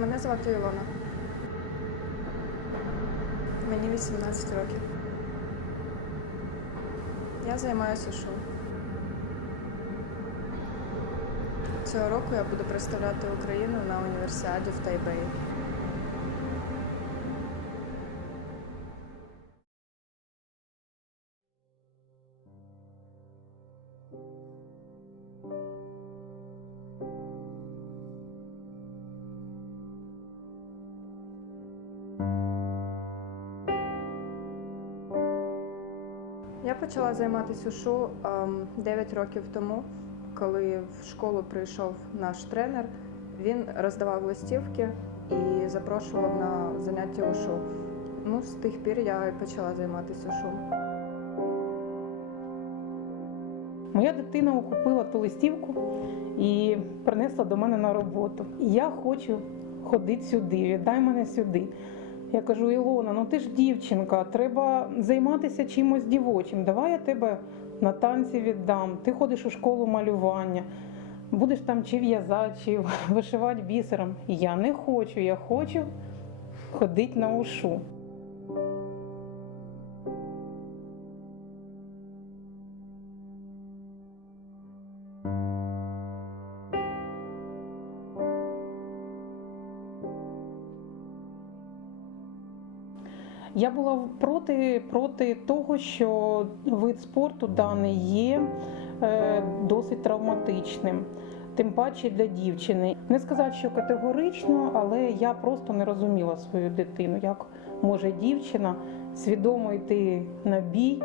Мене звати Ілона. Мені 18 років. Я займаюся шоу. Цього року я буду представляти Україну на універсіаді в Тайбеї. Почала займатися ушу ем, 9 років тому, коли в школу прийшов наш тренер. Він роздавав листівки і запрошував на заняття ушу. Ну, з тих пір я і почала займатися ушу. Моя дитина охопила ту листівку і принесла до мене на роботу. Я хочу ходити сюди, віддай мене сюди. Я кажу, Ілона, ну ти ж дівчинка, треба займатися чимось дівочим. Давай я тебе на танці віддам. Ти ходиш у школу малювання, будеш там чи в'язати, чи вишивати бісером. Я не хочу, я хочу ходити на ушу. Я була проти, проти того, що вид спорту даний є е, досить травматичним, тим паче для дівчини. Не сказати, що категорично, але я просто не розуміла свою дитину, як може дівчина свідомо йти на бій,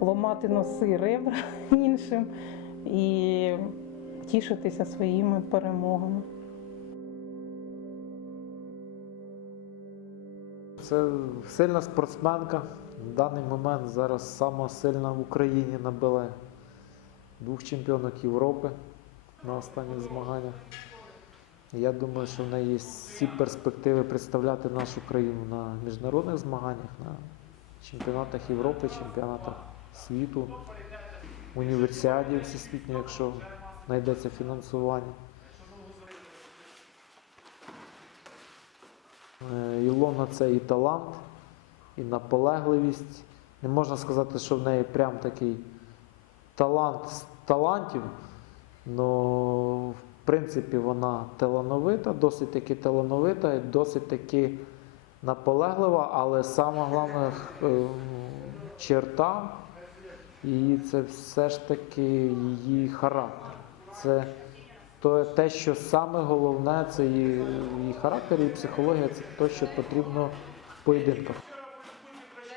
ломати носи ребра іншим і тішитися своїми перемогами. Це сильна спортсменка. В даний момент зараз сама сильна в Україні набила двох чемпіонок Європи на останніх змаганнях. Я думаю, що в неї є всі перспективи представляти нашу країну на міжнародних змаганнях, на чемпіонатах Європи, чемпіонатах світу, універсіаді всесвітньої, якщо знайдеться фінансування. Ілона це і талант, і наполегливість. Не можна сказати, що в неї прям такий талант з талантів, але в принципі вона талановита, досить таки талановита, і досить таки наполеглива, але сама головна е, черта її це все ж таки її характер. Це то те, що саме головне, це її, її характер і психологія, це те, що потрібно в поєдинках.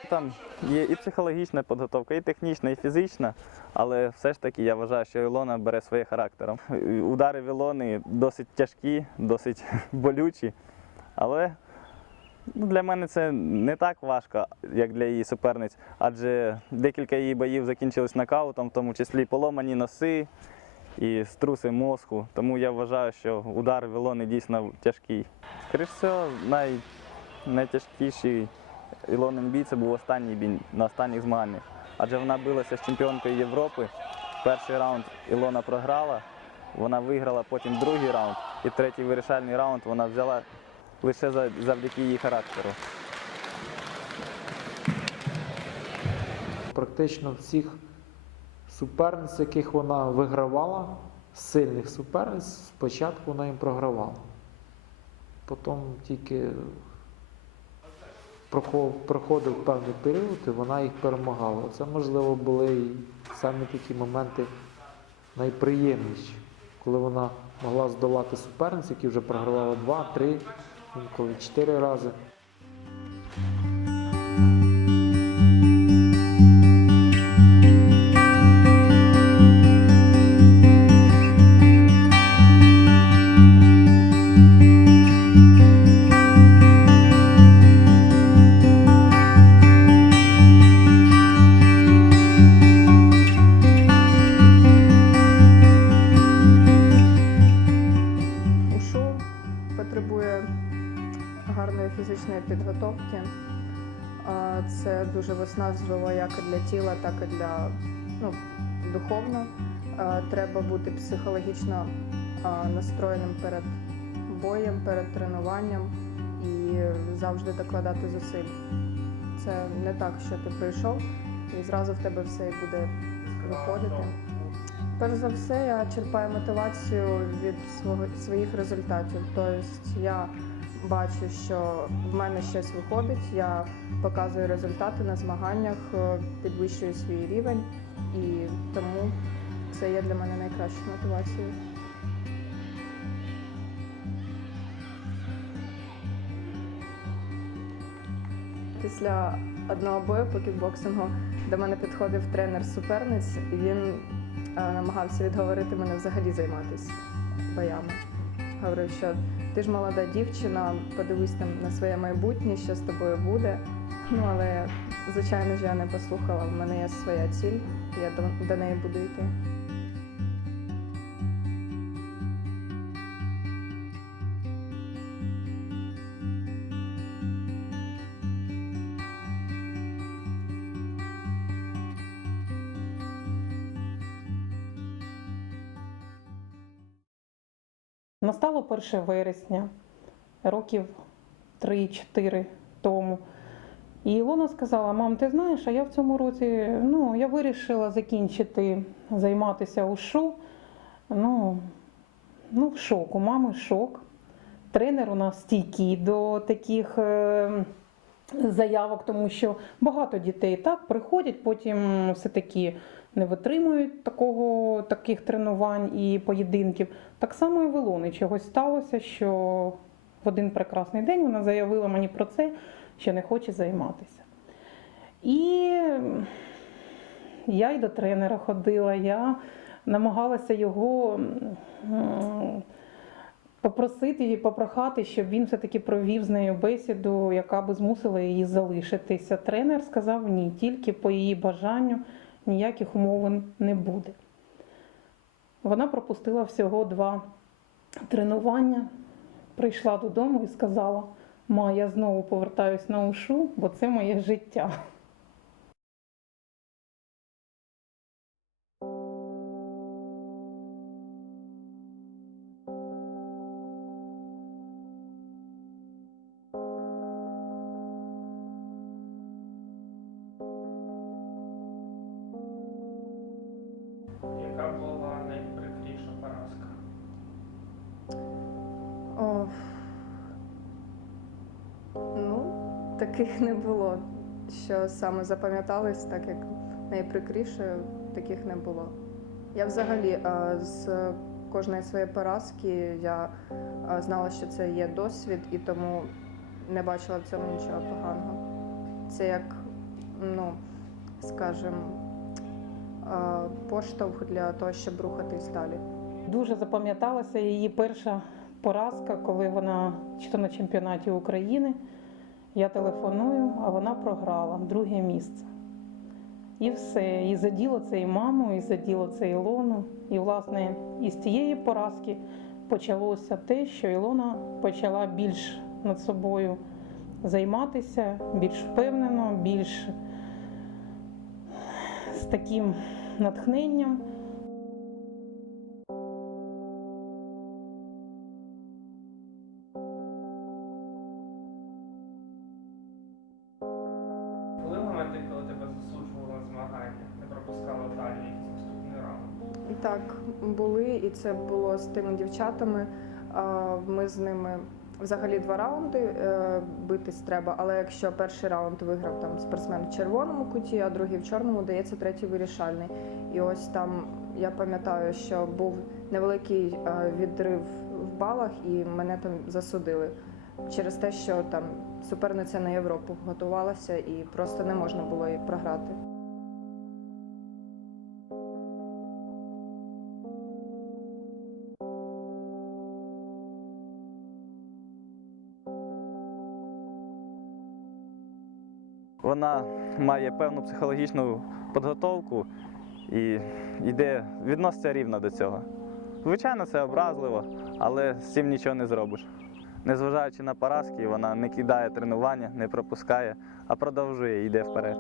Там є і психологічна підготовка, і технічна, і фізична, але все ж таки я вважаю, що Ілона бере своє характером. Удари в Ілони досить тяжкі, досить болючі, але ну, для мене це не так важко, як для її суперниць, адже декілька її боїв закінчились нокаутом, в тому числі поломані носи і струси мозку. Тому я вважаю, що удар в Ілони дійсно тяжкий. Скоріше всього, най, найтяжкіший Ілонин бій це був останній бій на останніх змаганнях. Адже вона билася з чемпіонкою Європи. Перший раунд Ілона програла, вона виграла потім другий раунд, і третій вирішальний раунд вона взяла лише завдяки її характеру. Практично всіх суперниць, яких вона вигравала, сильних суперниць, спочатку вона їм програвала. Потім тільки проходив певний період, і вона їх перемагала. Це, можливо, були і самі такі моменти найприємніші, коли вона могла здолати суперниць, які вже програвали два, три, інколи чотири рази. Виснажливо як і для тіла, так і для ну, духовно. Треба бути психологічно настроєним перед боєм, перед тренуванням і завжди докладати зусиль. Це не так, що ти прийшов і зразу в тебе все буде виходити. Перш за все, я черпаю мотивацію від своїх результатів. Тобто я бачу, що в мене щось виходить, я показую результати на змаганнях, е, підвищую свій рівень, і тому це є для мене найкращою мотивацією. Після одного бою по кікбоксингу до мене підходив тренер суперниць, і він е, намагався відговорити мене взагалі займатися боями. Говорив, що ти ж молода дівчина, подивись там на своє майбутнє, що з тобою буде. Ну але звичайно ж я не послухала. В мене є своя ціль, я до, до неї буду йти. Настало 1 вересня, років 3-4 тому. І Ілона сказала: мам, ти знаєш, а я в цьому році ну, я вирішила закінчити займатися ушу. Ну, ну, в шок. У мами шок. Тренер у нас стійкий до таких е, заявок, тому що багато дітей так приходять, потім все-таки не витримують такого, таких тренувань і поєдинків. Так само і в чогось сталося, що в один прекрасний день вона заявила мені про це, що не хоче займатися. І я й до тренера ходила, я намагалася його попросити і попрохати, щоб він все-таки провів з нею бесіду, яка би змусила її залишитися. Тренер сказав ні, тільки по її бажанню ніяких умовин не буде. Вона пропустила всього два тренування, прийшла додому і сказала: Ма, я знову повертаюсь на ушу, бо це моє життя. Була найприкріша поразка? О, ну, таких не було. Що саме запам'яталось, так як найприкріше, таких не було. Я взагалі з кожної своєї поразки я знала, що це є досвід, і тому не бачила в цьому нічого поганого. Це як, ну, скажімо, поштовх для того, щоб рухатись далі. Дуже запам'яталася її перша поразка, коли вона чи то на чемпіонаті України. Я телефоную, а вона програла друге місце. І все. І заділо це і маму, і заділо це Ілону. І, власне, із тієї поразки почалося те, що Ілона почала більш над собою займатися, більш впевнено, більш з таким натхненням. Були моменти, коли тебе засуджували на змагання, не пропускала далі якийсь наступний раунд? Так, були, і це було з тими дівчатами. Ми з ними взагалі два раунди е, битись треба, але якщо перший раунд виграв там спортсмен в червоному куті, а другий в чорному, дається третій вирішальний. І ось там я пам'ятаю, що був невеликий е, відрив в балах, і мене там засудили через те, що там суперниця на Європу готувалася і просто не можна було її програти. Вона має певну психологічну підготовку і йде, відноситься рівно до цього. Звичайно, це образливо, але з цим нічого не зробиш. Незважаючи на поразки, вона не кидає тренування, не пропускає, а продовжує йде вперед.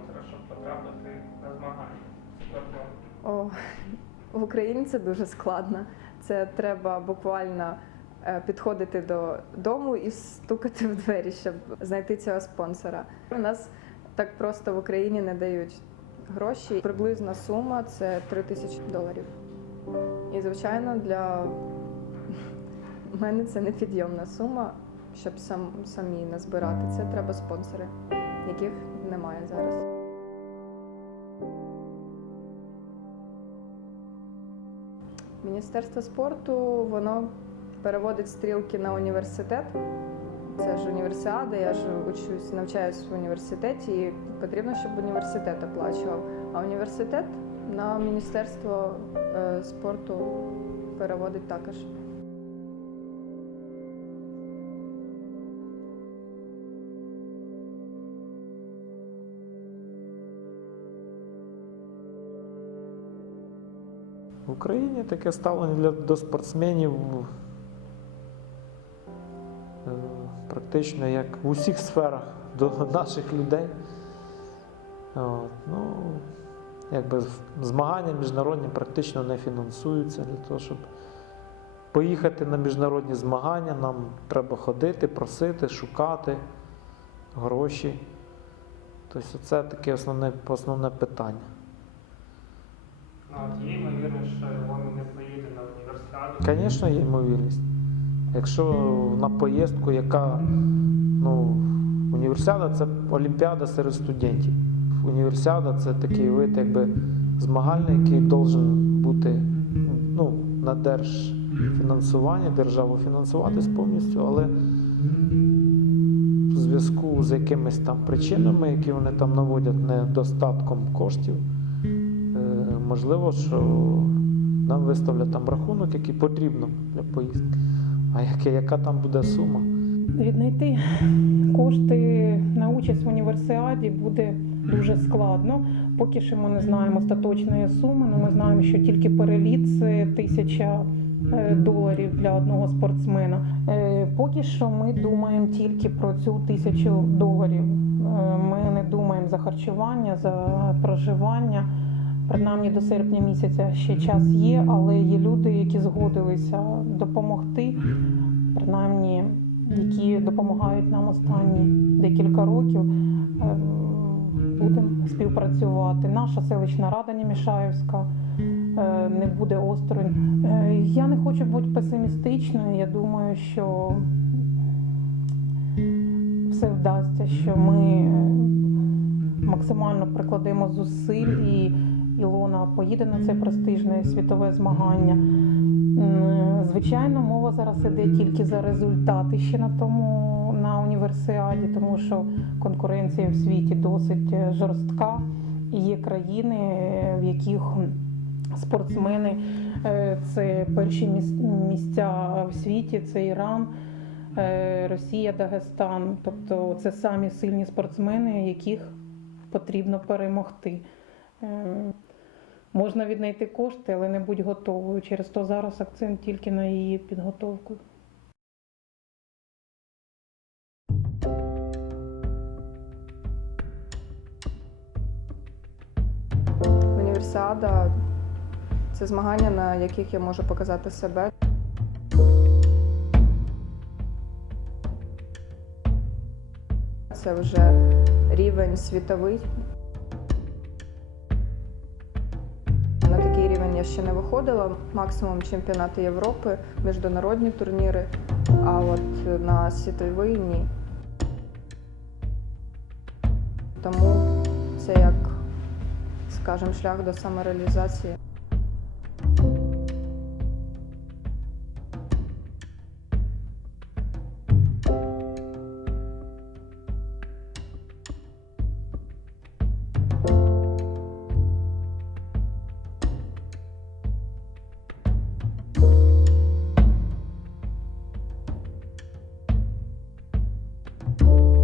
Спонсора, щоб потрапити на змагання? О, в Україні це дуже складно. Це треба буквально е, підходити до дому і стукати в двері, щоб знайти цього спонсора. У нас так просто в Україні не дають гроші. Приблизна сума це 3 тисячі доларів. І, звичайно, для мене це непідйомна сума, щоб сам, самі назбирати. Це треба спонсори, яких немає зараз. Міністерство спорту воно переводить стрілки на університет. Це ж універсіада, я ж учусь, навчаюсь в університеті, і потрібно, щоб університет оплачував. А університет на міністерство е, спорту переводить також. В Україні таке ставлення для, до спортсменів е, практично як в усіх сферах до наших людей. От, ну, якби змагання міжнародні практично не фінансуються для того, щоб поїхати на міжнародні змагання, нам треба ходити, просити, шукати гроші. Тобто це таке основне, основне питання. Ну, є ймовірність, що Ілона не поїде на універсіаду. Звісно, є ймовірність. Якщо на поїздку, яка ну, універсіада це олімпіада серед студентів. Універсіада це такий вид якби, змагальний, який должен бути ну, на держфінансування, державу фінансуватись повністю, але в зв'язку з якимись там причинами, які вони там наводять недостатком коштів, можливо, що нам виставлять там рахунок, який потрібно для поїздки. А яке, яка там буде сума? Віднайти кошти на участь в універсіаді буде дуже складно. Поки що ми не знаємо остаточної суми, але ми знаємо, що тільки переліт це тисяча е, доларів для одного спортсмена. Е, Поки що ми думаємо тільки про цю тисячу доларів. Е, Ми не думаємо за харчування, за проживання. Принаймні до серпня місяця ще час є, але є люди, які згодилися допомогти, принаймні, які допомагають нам останні декілька років. Ем, Будемо співпрацювати. Наша селищна рада Німішаївська е, не буде осторонь. Е, Я не хочу бути песимістичною. Я думаю, що все вдасться, що ми е, максимально прикладемо зусиль і Ілона поїде на це престижне світове змагання. Звичайно, мова зараз іде тільки за результати ще на тому на універсіаді, тому що конкуренція в світі досить е, жорстка. Є країни, в яких спортсмени е, це перші місця в світі, це Іран, е, Росія, Дагестан. Тобто це самі сильні спортсмени, яких потрібно перемогти. Можна віднайти кошти, але не будь готовою. Через то зараз акцент тільки на її підготовку. Універсіада це змагання, на яких я можу показати себе. Це вже рівень світовий. Я ще не виходила. Максимум чемпіонати Європи, міжнародні турніри. А от на світовий ні. Тому це як скажімо, шлях до самореалізації. Bye.